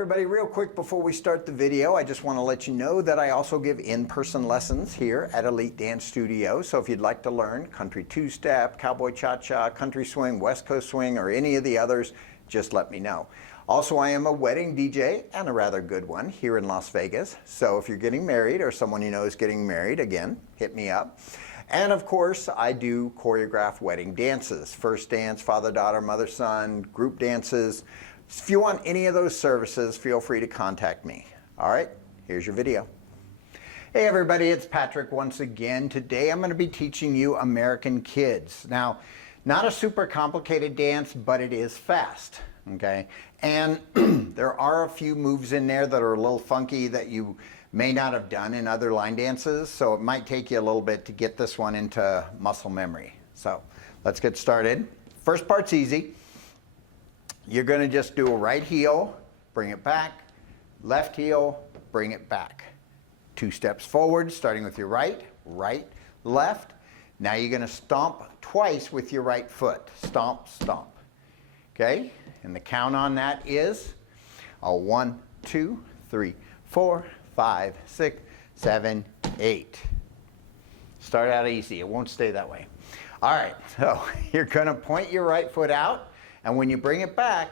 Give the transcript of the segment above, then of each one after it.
everybody, real quick before we start the video, I just want to let you know that I also give in-person lessons here at Elite Dance Studio. So if you'd like to learn country two-step, cowboy cha-cha, country swing, west coast swing, or any of the others, just let me know. Also, I am a wedding DJ, and a rather good one, here in Las Vegas. So if you're getting married or someone you know is getting married, again, hit me up. And of course, I do choreograph wedding dances, first dance, father-daughter, mother-son, group dances. If you want any of those services, feel free to contact me. All right, here's your video. Hey everybody, it's Patrick once again. Today I'm going to be teaching you American Kids. Now, not a super complicated dance, but it is fast, okay? And there are a few moves in there that are a little funky that you may not have done in other line dances, so it might take you a little bit to get this one into muscle memory. So let's get started. First part's easy. You're going to just do a right heel, bring it back, left heel, bring it back. 2 steps forward, starting with your right, right, left. Now you're going to stomp twice with your right foot. Stomp, stomp. Okay? And the count on that is a 1, 2, 3, 4, 5, 6, 7, 8. Start out easy. It won't stay that way. All right. So you're going to point your right foot out. And when you bring it back,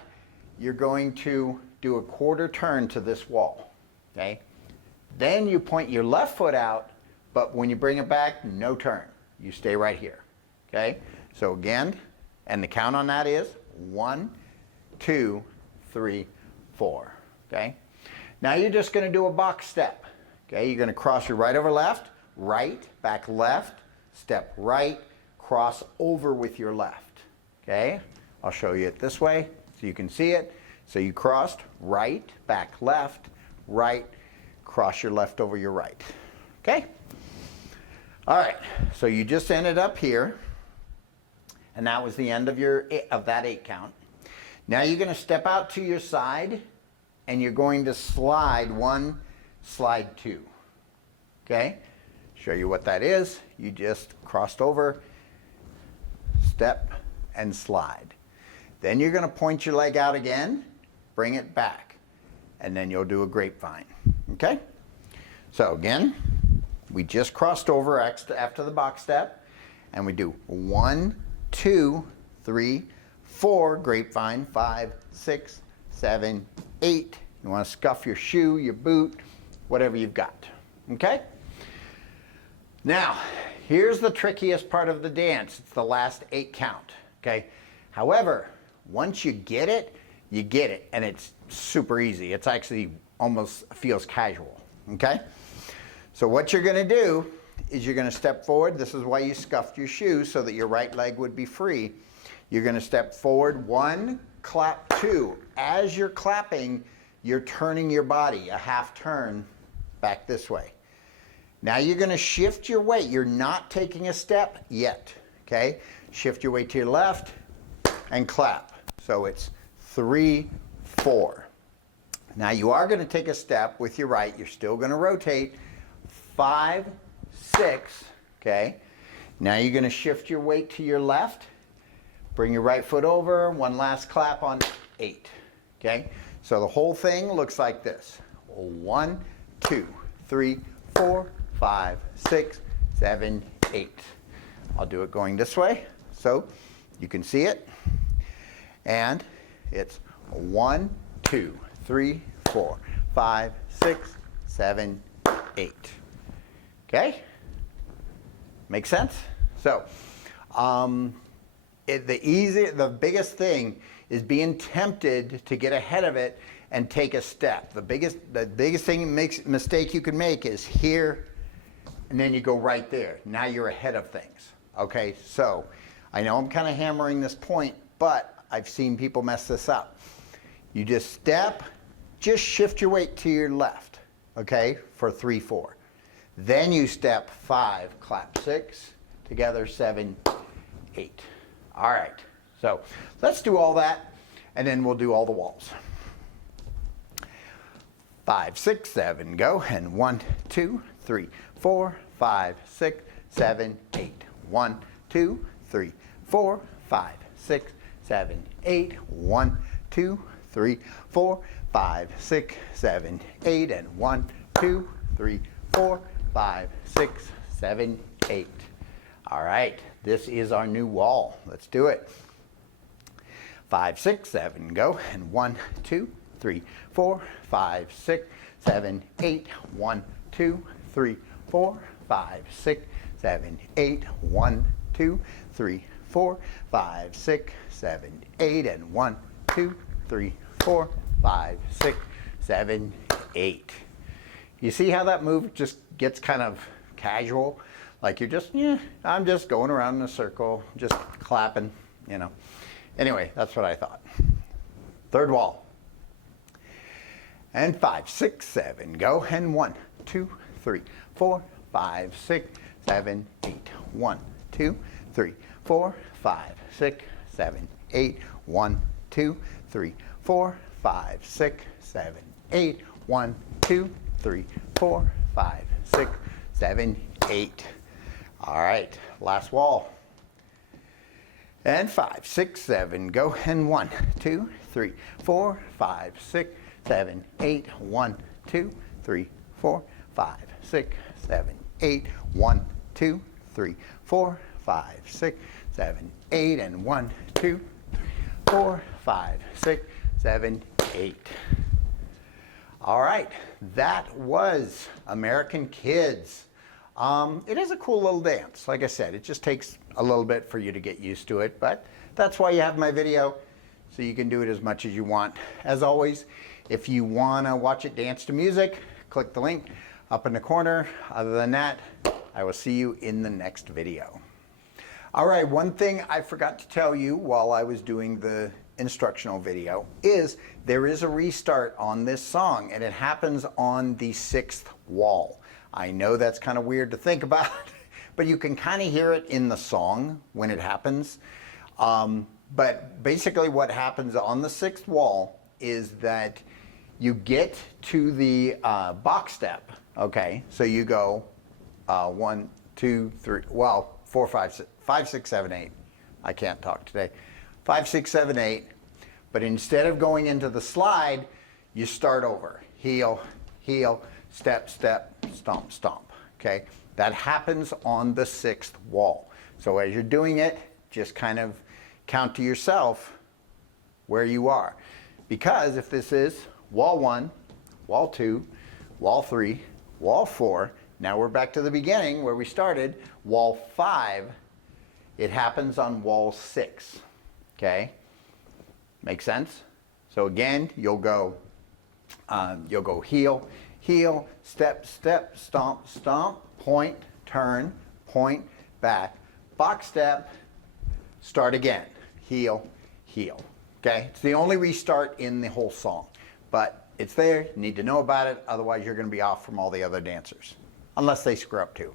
you're going to do a quarter turn to this wall, okay? Then you point your left foot out, but when you bring it back, no turn. You stay right here, okay? So again, and the count on that is 1, 2, 3, 4, okay? Now you're just going to do a box step, okay? You're going to cross your right over left, right, back left, step right, cross over with your left, okay? I'll show you it this way so you can see it. So you crossed right, back left, right, cross your left over your right. Okay? All right, so you just ended up here, and that was the end of that 8 count. Now you're going to step out to your side, and you're going to slide 1, slide 2. Okay? Show you what that is. You just crossed over, step, and slide. Then you're going to point your leg out again, bring it back, and then you'll do a grapevine. Okay? So again, we just crossed over after the box step, and we do 1, 2, 3, 4, grapevine, 5, 6, 7, 8. You want to scuff your shoe, your boot, whatever you've got. Okay? Now, here's the trickiest part of the dance. It's the last 8 count. Okay? However, once you get it, and it's super easy. It's actually almost feels casual, okay? So what you're going to do is you're going to step forward. This is why you scuffed your shoes, so that your right leg would be free. You're going to step forward 1, clap 2. As you're clapping, you're turning your body a half turn back this way. Now you're going to shift your weight. You're not taking a step yet, okay? Shift your weight to your left and clap. So it's 3, 4. Now you are going to take a step with your right. You're still going to rotate. 5, 6, okay? Now you're going to shift your weight to your left. Bring your right foot over. 1 last clap on 8, okay? So the whole thing looks like this. 1, 2, 3, 4, 5, 6, 7, 8. I'll do it going this way so you can see it. And it's 1, 2, 3, 4, 5, 6, 7, 8. Okay? Make sense? So, the biggest thing is being tempted to get ahead of it and take a step. The biggest mistake you can make is here, and then you go right there. Now you're ahead of things. Okay? So, I know I'm kind of hammering this point, but I've seen people mess this up. You just step, just shift your weight to your left, okay, for 3, 4. Then you step 5, clap 6, together 7, 8. All right, so let's do all that, and then we'll do all the walls. 5, 6, 7, go, and 1, 2, 3, 4, 5, 6, 7, 8. 1, 2, 3, 4, 5, 6, 7, 8. 1, 2, 3, 4, 5, 6, 7, 8, and 1, 2, 3, 4, 5, 6, 7, 8. All right, this is our new wall. Let's do it. 5, 6, 7, go, and 1, 2, 3, 4, 5, 6, 7, 8, 1, 2, 3, 4, 5, 6, 7, 8, 1, 2, 3, 4, 5, 6, 7, 8, and 1, 2, 3, 4, 5, 6, 7, 8. You see how that move just gets kind of casual? Like you're just, yeah, I'm just going around in a circle, just clapping, you know. Anyway, that's what I thought. Third wall. And 5, 6, 7, go, and 1, 2, 3, 4, 5, 6, 7, 8, 1, 2, 3, 4, 5, 6, 7, 8, 1, 2, 3, 4, 5, 6, 7, 8, 1, 2, 3, 4, 5, 6, 7, 8. All right, last wall. And 5, 6, 7, go, and 1, 2, 3, 4, 5, 6, 7, 8, 1, 2, 3, 4, 5, 6, 7, 8, 1, 2, 3, 4, 5, 6, 7, 8, and 1, 2, 3, 4, 5, 6, 7, 8. All right, that was American Kids. It is a cool little dance. Like I said, it just takes a little bit for you to get used to it, but that's why you have my video, so you can do it as much as you want. As always, if you want to watch it dance to music, click the link up in the corner. Other than that, I will see you in the next video. All right, one thing I forgot to tell you while I was doing the instructional video is there is a restart on this song, and it happens on the 6th wall. I know that's kind of weird to think about, but you can kind of hear it in the song when it happens. But basically what happens on the 6th wall is that you get to the box step, okay? So you go 1, 2, 3, well, 4, 5, 6, 7, 8. I can't talk today. 5, 6, 7, 8. But instead of going into the slide, you start over. Heel, heel, step, step, stomp, stomp, okay? That happens on the 6th wall. So as you're doing it, just kind of count to yourself where you are. Because if this is wall 1, wall 2, wall 3, wall 4, now we're back to the beginning where we started, wall 5, it happens on wall 6, okay? Make sense? So again, you'll go heel, heel, step, step, stomp, stomp, point, turn, point, back, box step, start again, heel, heel. Okay? It's the only restart in the whole song, but it's there. You need to know about it, otherwise you're going to be off from all the other dancers, unless they screw up too.